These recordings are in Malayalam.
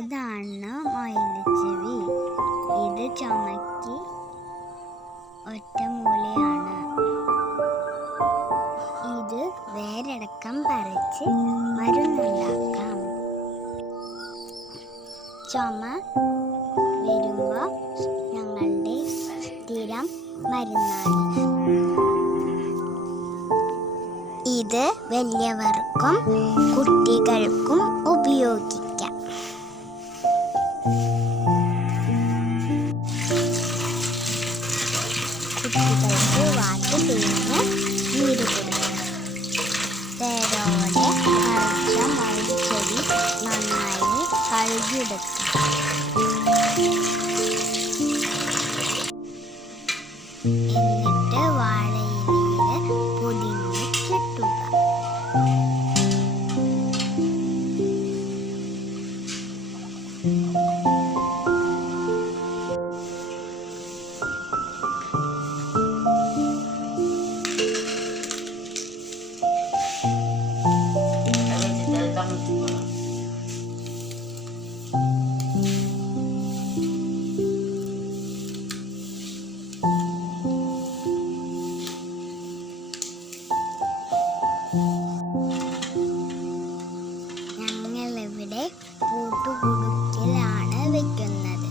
ഇതാണ് മയിലച്ചെവി. ഇത് ചുമക്കി ഒറ്റമൂലയാണ്. ഇത് വേരടക്കം പറിച്ച് മരുന്നുണ്ടാക്കാം. ചുമ വരുമ്പോൾ ഞങ്ങളുടെ സ്ഥിരം മരുന്നാണ്. ഇത് വലിയവർക്കും കുട്ടികൾക്കും ഉപയോഗിക്കാം. കുട്ടികൾക്ക് വാട്ട് പിഴിഞ്ഞ് നീര് കൊടുക്കാം. വേരോടെ പറിച്ച മയിൽച്ചെടി നന്നായി കഴുകിയെടുക്കാം. എന്നിട്ട് വാഴയിലയിൽ പൊതിഞ്ഞ് കെട്ടുക. ഞങ്ങളിവിടെ പൂട്ടുകുടുക്കിലാണ് വെക്കുന്നത്.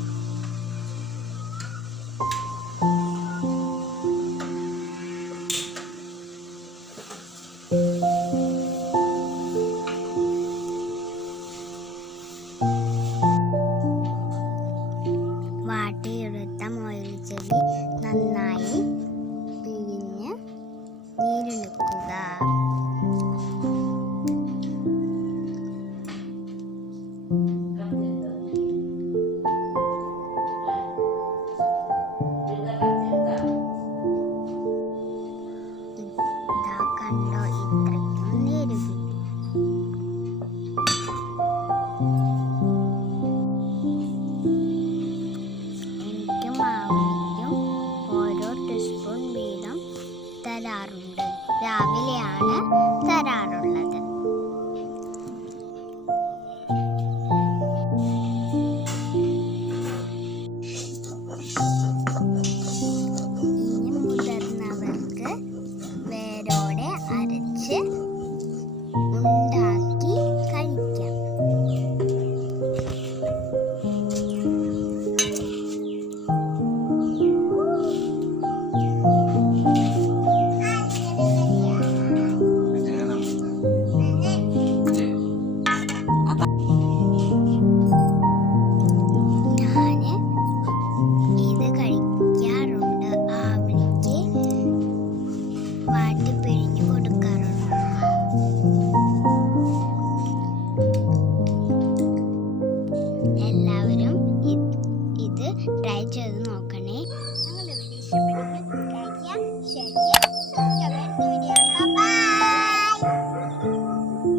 വാട്ടിയെടുത്ത മയിൽച്ചെടി നന്നായി പിഴിഞ്ഞ് നീരെടുക്കുക. കണ്ടോ, ഇത്രയ്ക്കും നീര് കിട്ടി. എനിക്കും മാവനിക്കും ഓരോ ടീസ്പൂൺ വീതം തരാറുണ്ട്. രാവിലെയാണ് തരാറുള്ളത്. ഇനി മുതിർന്നവർക്ക് വേരോടെ അരച്ച് ഉണ്ടാക്കി കഴിക്കാം. ഞാന് ഇത് കഴിക്കാറുണ്ട്. ആവണിക്ക് വാട്ടി പിഴിഞ്ഞു കൊടുക്കാറുണ്ട്. എല്ലാവരും ഇത് ട്രൈ ചെയ്ത് നോക്കണേ.